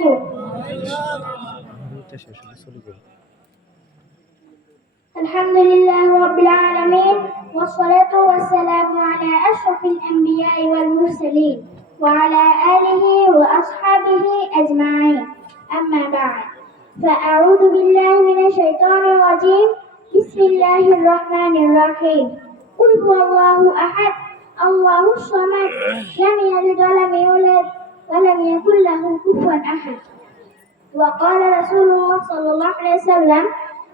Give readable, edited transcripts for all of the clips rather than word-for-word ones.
وبركاته. الحمد لله رب العالمين والصلاة والسلام على أشرف الأنبياء والمرسلين وعلى آله وأصحابه أجمعين. أما بعد، فأعوذ بالله من الشيطان الرجيم. بسم الله الرحمن الرحيم. قل هو الله أحد الله الصمد لم يلد ولم يولد ولم يكن له كفوا أحد. وقال رسول الله صلى الله عليه وسلم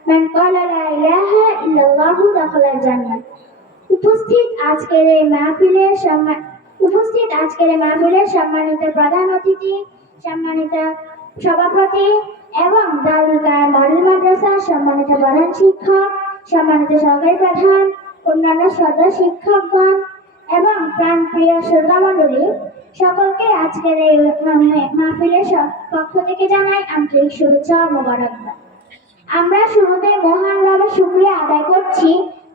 من قال لا إله إلا الله دخل الجنة. উপস্থিত আজকের এই মাহফিলের সম্মানিত প্রধান অতিথি, সম্মানিত সভাপতি এবং দারুল কায়েম মডেল মাদ্রাসার সম্মানিত প্রধান শিক্ষক, সম্মানিত সহকারী প্রধান, অন্যান্য শ্রদ্ধা শিক্ষকগণ এবং প্রাণপ্রিয় শ্রোতা মণ্ডলী, সকলকে আজকের এই মাহফিলের পক্ষ থেকে জানাই আন্তরিক শুভেচ্ছা ও মোবারকবাদ। আমরা শুরুতে মহানভাবে শুকরিয়া আদায় করছি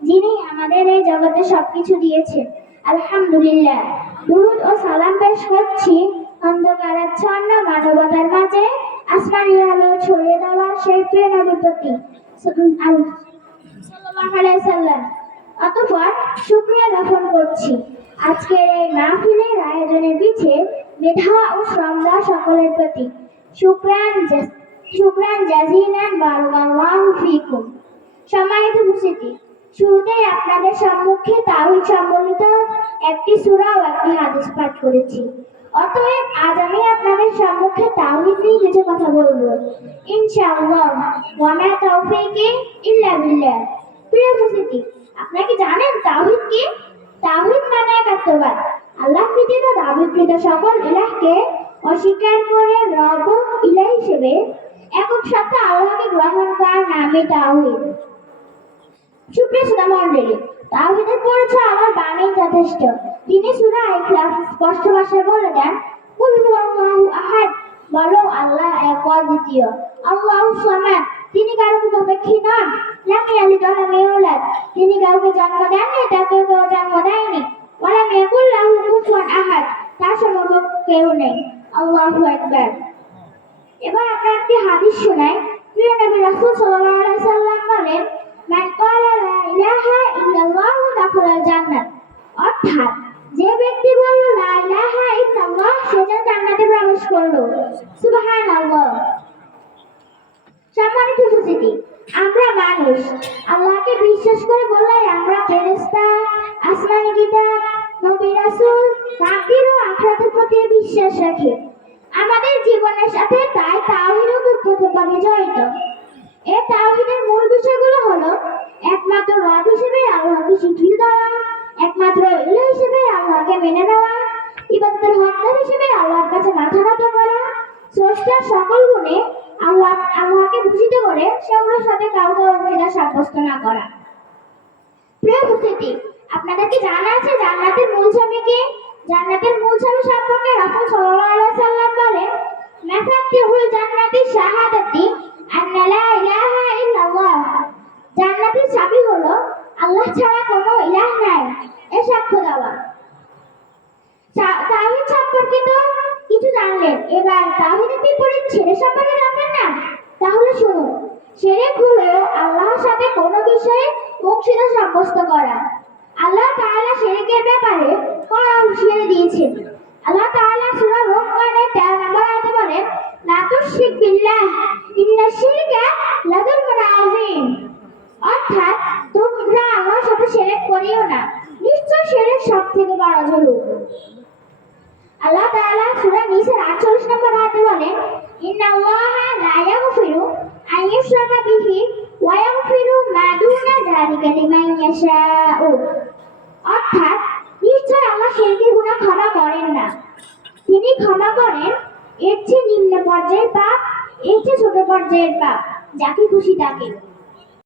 যিনি আমাদের এই জগতে সবকিছু দিয়েছেন, আলহামদুলিল্লাহ। দুরূদ ও সালাম পেশ করছি অন্ধকারাচ্ছন্ন মানবতার মাঝে আসমানি আলো ছড়িয়ে দেওয়া সেই প্রিয় নবীর প্রতি সাল্লাল্লাহু আলাইহি ওয়াসাল্লাম। অতঃপর শুকরিয়া জ্ঞাপন করছি আজকের এই মাহফিলের আয়োজনের পিছে মেধা ও শ্রম দেওয়া সকলের প্রতি। শুকরান জাজিলান বারাকাল্লাহু ফিকুম। সম্মানিত উপস্থিতি, শুরুতেই আপনাদের সম্মুখে তাওহীদ সম্বলিত একটি সূরা ও একটি হাদিস পাঠ করেছি। অতএব আজ আমি আপনাদের সম্মুখে তাওহীদ নিয়ে কিছু কথা বলবো ইনশাআল্লাহ। ওয়া মা তাওফীকি ইল্লা বিল্লাহ। প্রিয় উপস্থিতি, আপনারা কি জানেন তাওহীদ কি? তাওহীদ মানে একাত্মবাদ। আল্লাহ ব্যতীত দাবিকৃত সকল ইলাহকে অস্বীকার করে রব ইলাহ হিসেবে একক সত্তা আল্লাহকে গ্রহণ করার নামই তাওহীদ। সুপ্রিয় শ্রোতা মণ্ডলী, তাওহীদের পরিচয় আমার বাণী যথেষ্ট। তিনি সূরা ইখলাস স্পষ্ট ভাষায় বলে দেন, কুল হুয়াল্লাহু আহাদ, বলো আল্লাহ এক অদ্বিতীয়। আল্লাহুস সামাদ, তিনি কারো মুখাপেক্ষী নন। লাম ইয়ালিদ ওয়ালাম ইউলাদ, তিনি কাউকে জন্ম দেননি, তাকে কেউ জন্ম দেয়নি। ওয়ালাম ইয়াকুল লাহু কুফুয়ান আহাদ, তার সমকক্ষ কেউ নেই। আল্লাহু আকবার। এবার আপনার একটি হাদিস শোনাই। প্রিয় নবী রাসূল সাল্লাল্লাহু আলাইহি ওয়াসাল্লাম বলেন, মান ক্বালা লা ইলাহা ইল্লাল্লাহু দাখালাল জান্নাত। অর্থাৎ যে ব্যক্তি বলল লা ইলাহা ইল্লাল্লাহ সে যেন জান্নাতে প্রবেশ করলো। সুবহানাল্লাহ। সম্মানিত উপস্থিতি, আমরা মানুষ আল্লাহকে বিশ্বাস করে বললে আমরা ফেরেশতা, আসমানি কিতাব, নবী রাসূল, তাকদীর ও আখিরাতের প্রতি বিশ্বাস রাখি। আমাদের জীবনের সাথে তাই তাওহীদও ওতপ্রোতভাবে জড়িত। এই তাওহীদের মূল বিষয়গুলো হলো একমাত্র রব হিসেবে আল্লাহকে স্বীকৃতি দেওয়া, একমাত্র ইলাহ হিসেবে আল্লাহকে মেনে নেওয়া, ইবাদতের হকদার হিসেবে আল্লাহর কাছে মাথা নত করা, স্রষ্টার সকল গুণে আল্লাহকে ভূষিত করে সেগুলোর সাথে কাউকে অংশীদার সাব্যস্ত না করা। প্রিয় উপস্থিতি, আপনাদের কি জানা আছে জান্নাতের মূল চাবি কি? জান্নাতের মূল চাবি সম্পর্কে রাসূল সাল্লাল্লাহু আলাইহি ওয়াসাল্লাম বলেন, মাফাতিহুল জান্নাতি শাহাদাতি আন্না লা ইলাহা ইল্লাল্লাহ। জান্নাতের চাবি হলো আল্লাহ ছাড়া কোনো ইলাহ নাই এ সাক্ষ্য দেওয়া। তাওহীদ সম্পর্কিত কিছু জানলেন, এবার তাওহীদের বিপরীত শিরক সম্পর্কে জানবেন না? তাহলে শুনুন। শিরক হলো আল্লাহর সাথে কোনো বিষয়ে অংশীদার সাব্যস্ত করা। আল্লাহ তাআলা শিরকের ব্যাপারে কড়া হুঁশিয়ারি দিয়েছেন। আল্লাহ তাআলা সূরা রহমানের 13 নম্বর আয়াতে বলেন, লা তুশরিক বিল্লাহ ইন্নাশ শিরকা লাযুলমুন আযীম। অর্থাৎ তোমরা আল্লাহর সাথে শিরক করিও না, নিশ্চয় শিরক সবথেকে বড় জুলুম। আল্লাহ তাআলা সূরা নিসার 48 নম্বর আয়াতে বলেন, ইন্নাল্লাহা লা ইয়াগফিরু আন ইউশরাকা বিহি ওয়া ইয়াগফিরু মা দুনা যালিকা লিমান ইয়াশাউ। অর্থাৎ নিশ্চয় আল্লাহ শিরকের গুনাহ ক্ষমা করেন না, তিনি ক্ষমা করেন এর চেয়ে নিম্ন পর্যায়ের পাপ, এর চেয়ে ছোট পর্যায়ের পাপ, যাকে খুশি তাকে।